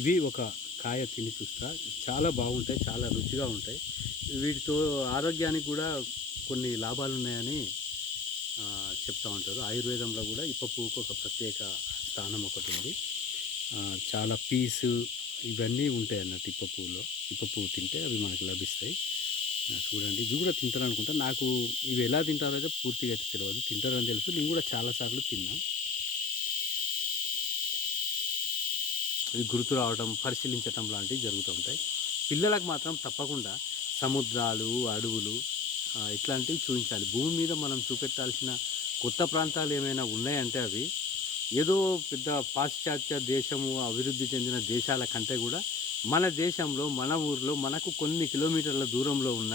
ఇవి ఒక కాయ తిని చూస్తా. చాలా బాగుంటాయి, చాలా రుచిగా ఉంటాయి. వీటితో ఆరోగ్యానికి కూడా కొన్ని లాభాలున్నాయని చెప్తా ఉంటారు. ఆయుర్వేదంలో కూడా ఇప్ప పువ్వుకు ఒక ప్రత్యేక స్థానం ఒకటుంది. చాలా పీసు ఇవన్నీ ఉంటాయన్నట్టు ఇప్ప పువ్వులో. ఇప్ప పువ్వు తింటే అవి మనకు లభిస్తాయి. చూడండి ఇవి కూడా తింటారనుకుంటా. నాకు ఇవి ఎలా తింటారో అయితే పూర్తిగా అయితే తెలియదు. తింటారని తెలుసు. నేను కూడా చాలా సార్లు తిన్నా. ఇది గుర్తు రావడం, పరిశీలించటం లాంటివి జరుగుతూ ఉంటాయి. పిల్లలకు మాత్రం తప్పకుండా సముద్రాలు, అడవులు ఇట్లాంటివి చూపించాలి. భూమి మీద మనం చూపెట్టాల్సిన కొత్త ప్రాంతాలు ఏమైనా ఉన్నాయంటే అవి ఏదో పెద్ద పాశ్చాత్య దేశము, అభివృద్ధి చెందిన దేశాల కంటే కూడా మన దేశంలో, మన ఊర్లో మనకు కొన్ని కిలోమీటర్ల దూరంలో ఉన్న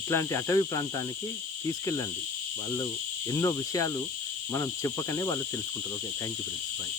ఇట్లాంటి అటవీ ప్రాంతానికి తీసుకెళ్ళండి. వాళ్ళు ఎన్నో విషయాలు మనం చెప్పకనే వాళ్ళు తెలుసుకుంటారు. Okay, thank you friends, bye.